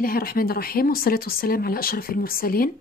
الله الرحمن الرحيم، والصلاة والسلام على أشرف المرسلين.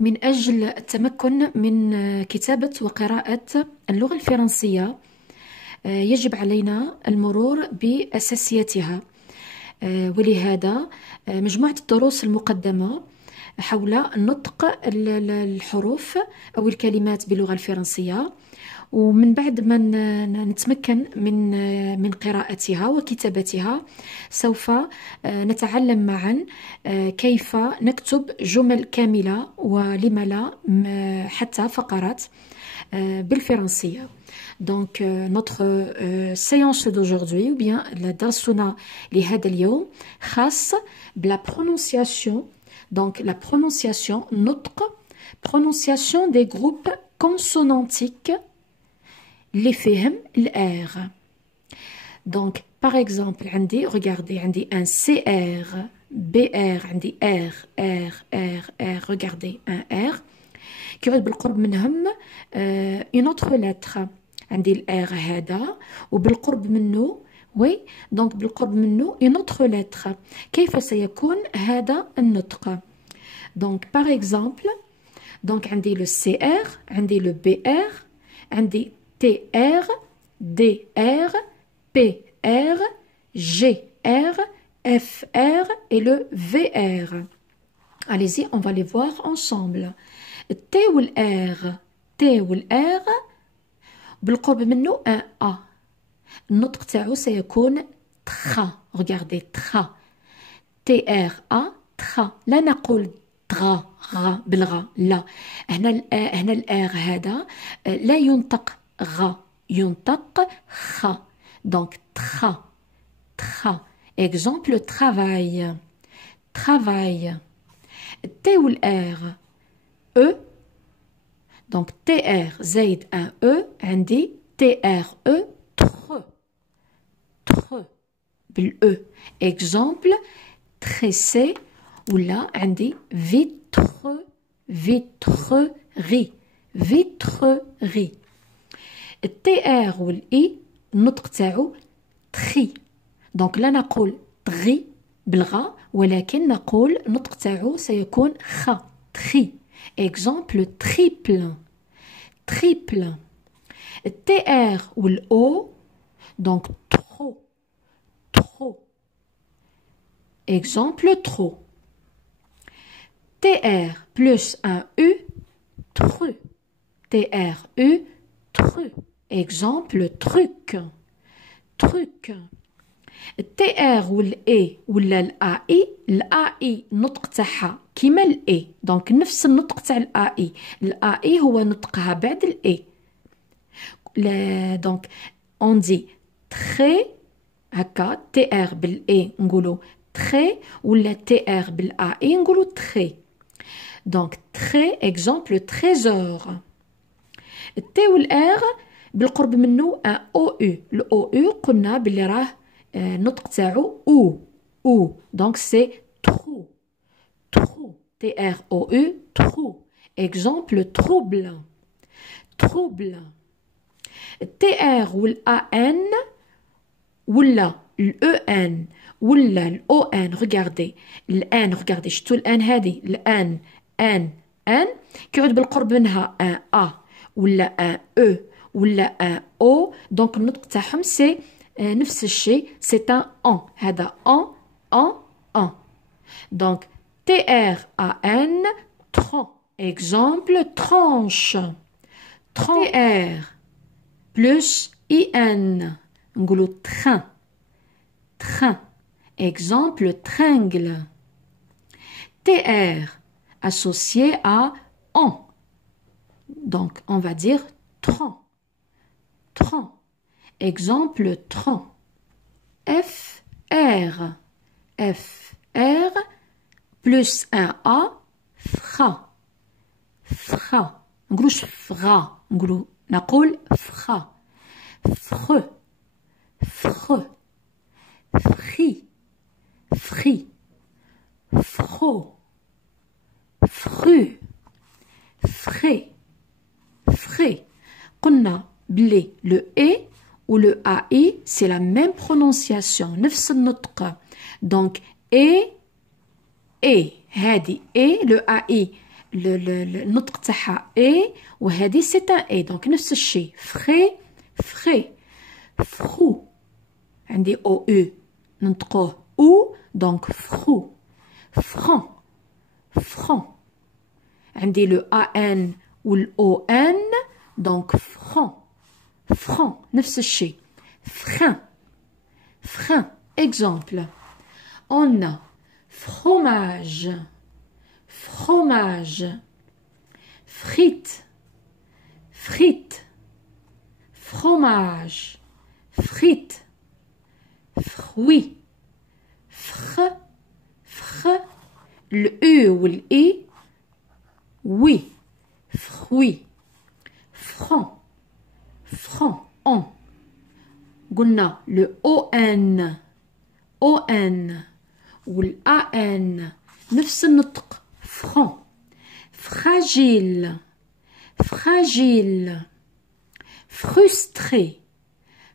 من أجل التمكن من كتابة وقراءة اللغة الفرنسية يجب علينا المرور بأساسياتها، ولهذا مجموعة الدروس المقدمة حول نطق الحروف أو الكلمات باللغة الفرنسية، ومن بعد ما نتمكن من قراءتها وكتابتها سوف نتعلم معا كيف نكتب جمل كاملة ولم لا حتى فقرات بالفرنسية. Donc notre séance d'aujourd'hui ou bien درسنا لهذا اليوم خاص بلا prononciation. Donc la prononciation نطق prononciation des groupes consonantiques اللي فيهم الR. Donc par exemple عندي regardez عندي un CR BR عندي R R R R regardez un R كيعود بالقرب منهم une autre lettre. عندي الR هذا وبالقرب منه وي دونك بالقرب منه une autre lettre. كيف سيكون هذا النطق؟ دونك par exemple دونك عندي le CR عندي le BR عندي TR DR PR GR FR et le VR. Allez-y, on va les voir ensemble. T ou R T ou R بالقرب منه un A. النطق تاعو سيكون تخا. Regardez تخا TRA تخا. لا نقول تغا غا بالغا، لا، هنا الآر هذا لا ينطق غا، ينطق خا. دونك تخا تخا. exemple travail travail. T ou الآر E. donc TR زايد un E عندي TRE تخ تخ بالE. exemple tresser ولا عندي vitre vitrerie vitrerie. الTR والإي النطق تاعو تخي. دونك لا نقول تغي بالغا، ولكن نقول النطق تاعو سيكون خا تخي. exemple triple triple. الTR والأو دونك trop trop. exemple trop. TR plus un U tru TRU tru. exemple truc truc. الTR والإي ولا الAI الAI النطق تاعها كيما الإي، دونك نفس النطق تاع الAI هو نطقها بعد الإي. دونك اون دي تخي هكا TR بالإي نقولو تخي ولا TR بالAI نقولو تخي. دونك تخي exemple trésor. التي والآر بالقرب منه ان او يو. الاو يو قلنا باللي راه النطق تاعو او دونك سي ترو ترو تي ار او يو ترو. exemple trouble trouble. التي ار والا ان ولا الاو ان ولا الاو ان. regardez الان regardez شتو الان هذه الان ان كيعود بالقرب منها ان ا ولا ان او ولا ان او. دونك النطق تاعهم سي نفس الشيء، سي ان هذا ان. دونك تي ار ا ان ترون. exemple tranche تي ار بلس اي ان نقولوا train train. exemple tringle. TR associé à en. Donc on va dire tronc tronc. exemple tronc. FR FR plus un A fra fra. نقولوش فغا، نقول فخا فخ فخ فخي فخي فرو فرو فري فري. قلنا بلي لو اي ou le AI, c'est la même prononciation, نفس النطق. Donc, et اي هادي اي لو اي النطق تاعها اي وهادي سي ان اي دونك نفس الشيء فخي فخي فخو عندي او ننطقوه او دونك فخو فران فران عندي لو ان والاو ان دونك فران فران نفس الشيء frein frein exemple on a fromage fromage frites frites fromage frites fruits fr le e ou le i oui fruits franc franc on قلنا le on on والan نفس النطق franc fragile fragile frustré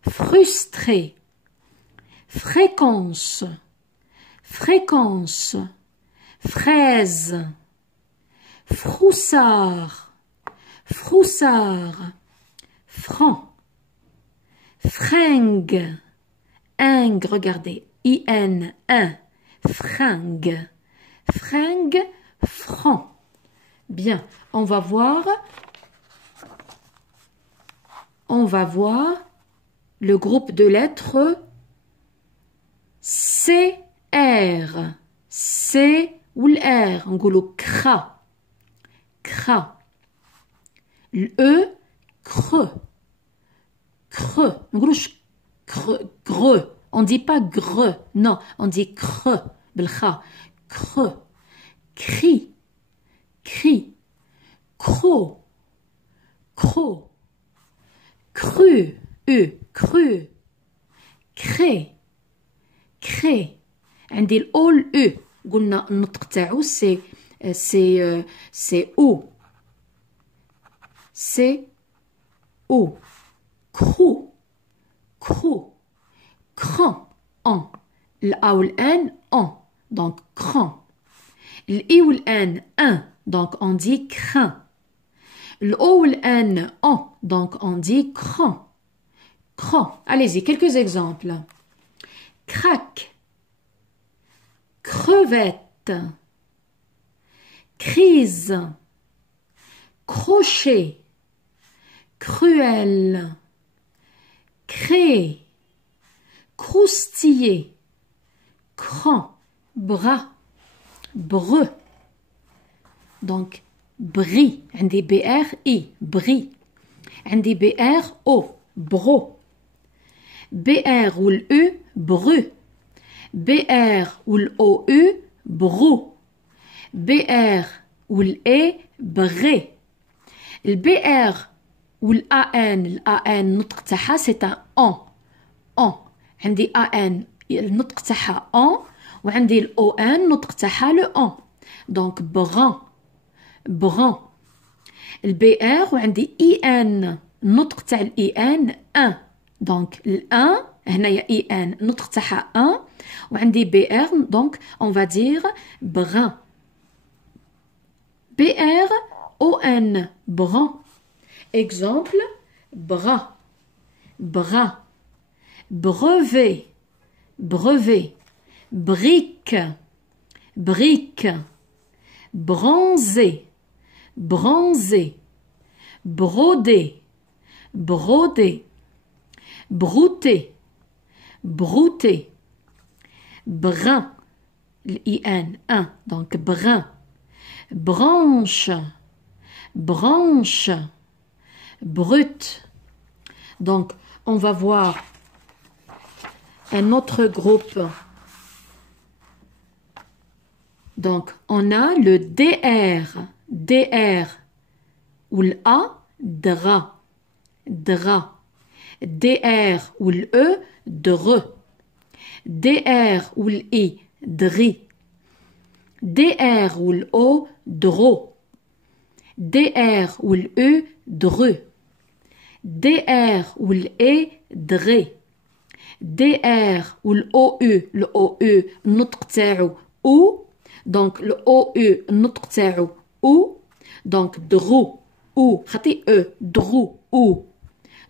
frustré fréquence fréquence fraise froussard froussard franc fringue ing regardez in un fringue fringue franc bien on va voir le groupe de lettres C R C ou l'R نقولوا cra cra le creux creux نقولوش creux on dit pas greux non on dit creux بالخاء creux cri cri croc croc cru cru cré cré عندي الاول او قلنا النطق تاعو سي او سي او كرو كرو كران ان الا والان ان دونك كران الاي والان ان دونك اون دي كران الاو والان ان دونك اون دي كران كران allez-y quelques exemples craque crevette crise crochet cruel créer croustiller cran bras breu donc bris عندي بي ار اي بري عندي بي ار او برو بي ار والاو برو بي ار والاو او برو بي ار والاي بغي البي ار والان الان النطق تاعها سي ان عندي ان النطق تاعها ان وعندي الاو ان النطق تاعها لو ان دونك بغان بغان البي ار وعندي اي ان النطق تاع الاي ان دونك الان هنايا اي ان النطق تاعها ان وعندي بي ار دونك اون فا دير بغان بي ار او ان بغان exemple bras bras brevet brevet brique brique bronzer bronzer broder broder brouter brouter brun l'in un donc brun branche branche brut donc on va voir un autre groupe donc on a le dr ou le a dra dra dr ou le e dre dr ou le i dri dr ou le o dro dr ou le e dre dr ou le e dré dr ou le o u النطق تاعو او Donc, le OU, النطق تاعو ou. Donc, drou, ou. خطي E, drou, ou.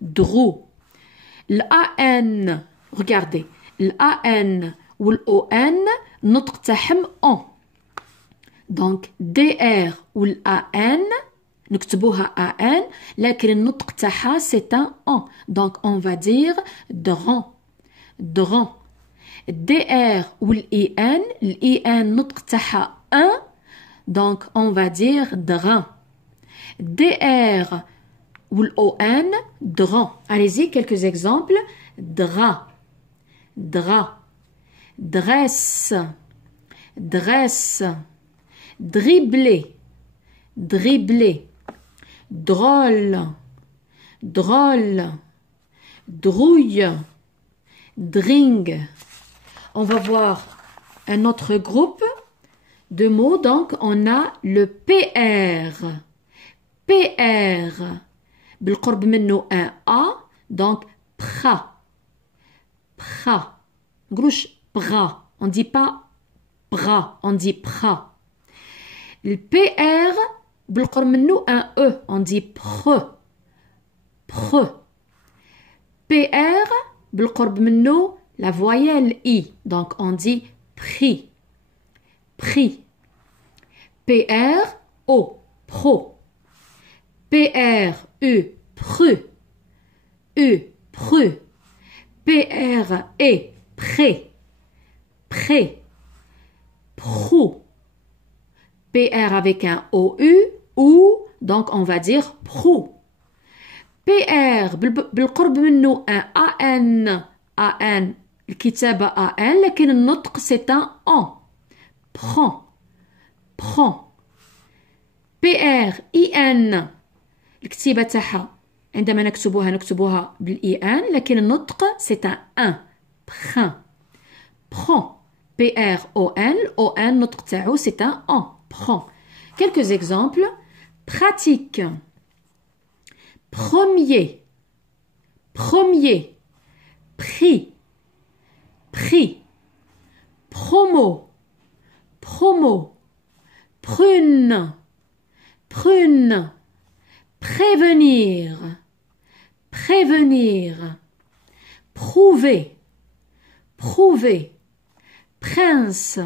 Drou. l'AN, regardez. l'AN ou l'ON, النطق تاعهم on. Donc, DR ou l'AN, نكتبوها AN, لكن النطق تاعها c'est un on. Donc, on va dire dran. Dran. DR ou l'IN, l'IN نطق تاعها 1, donc on va dire drain. DR ou l'ON, dran. Allez-y, quelques exemples. Drap, drap, dresse, dresse, dribbler, dribbler, drôle, drôle, drouille, dring. On va voir un autre groupe de mots. Donc, on a le PR. PR. بالقرب منه un A. Donc, pra. Pra. نقولوش bras. On dit pas bras. On dit pra. Le PR. بالقرب منه un E. On dit pre. Pre. PR. بالقرب منه la voyelle I. Donc, on dit prix. Prix. PRO. Pro. PRU. Pru. U. Pru. PRE. Pré. Pré. Prou. PR avec un OU. Ou. Donc, on va dire prou. PR. بالقرب منه un AN. AN. الكتابة AN لكن النطق c'est un on. Prend. Prend. PRIN. الكتابة تاعها عندما نكتبوها بالإن لكن النطق c'est un 1. Prend. Prend. PRON. ON النطق تاعو c'est un on. Prend. Quelques exemples. Pratique. Premier. Premier. Prix. Prix. Promo. Promo. Prune. Prune. Prévenir. Prévenir. Prouver. Prouver. Prince.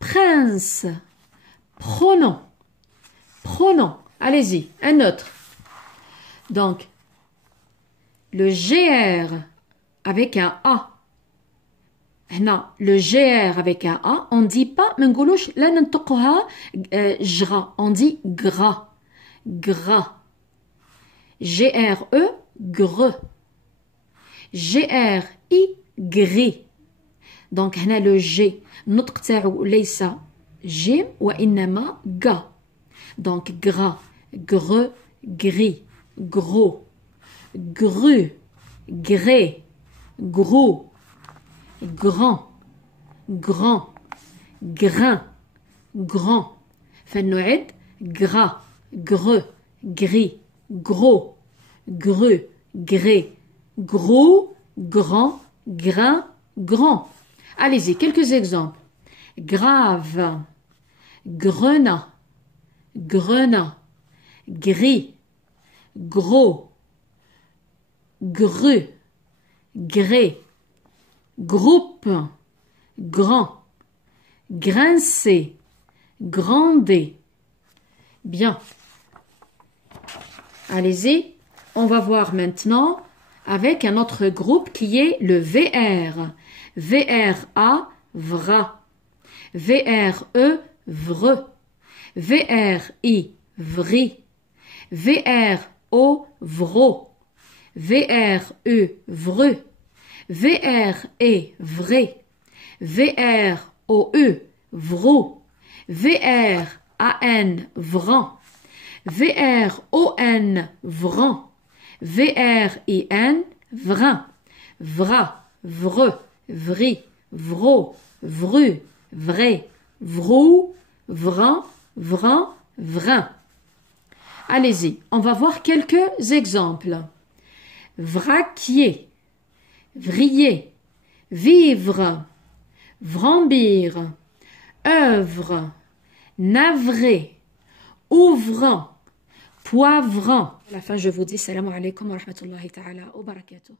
Prince. Pronom. Pronom. Allez-y, un autre. Donc, le GR avec un A. هنا le GR avec un A, on dit pas, ما نقولوش لا ننطقها جرا, on dit gras. Gras. GRE, greux. GRI, gris. Donc هنا le G النطق تاعو ليس جيم وإنما غا. Donc gras, greux, gris, gros, gru, gré, gros, grand, grand, grain, grand. فنعد gras, greux, gris, gros, greux, gré, gros, grand, grain, grand. Allez-y, quelques exemples. Grave, grenat, grenat, gris, gros, gru, gré, groupe, grand, grincer, gronder. Bien. Allez-y, on va voir maintenant avec un autre groupe qui est le VR. VRA, vra. VRE, vreux. VRI, vri. VRO, vro. VRU, vru. VRE, vrai. VROU, vrou. VRAN, vran. VRON, vran. VRIN, vrin. Vra, vreux, vri, vro, vru, vrai, vrou, vran, vran, vrin. Allez-y, on va voir quelques exemples. Vraquier, vriller, vivre, vrambir, œuvre, navré, ouvrant, poivrant. À la fin, je vous dis salam alaikum wa rahmatullahi ta'ala wa barakatuh.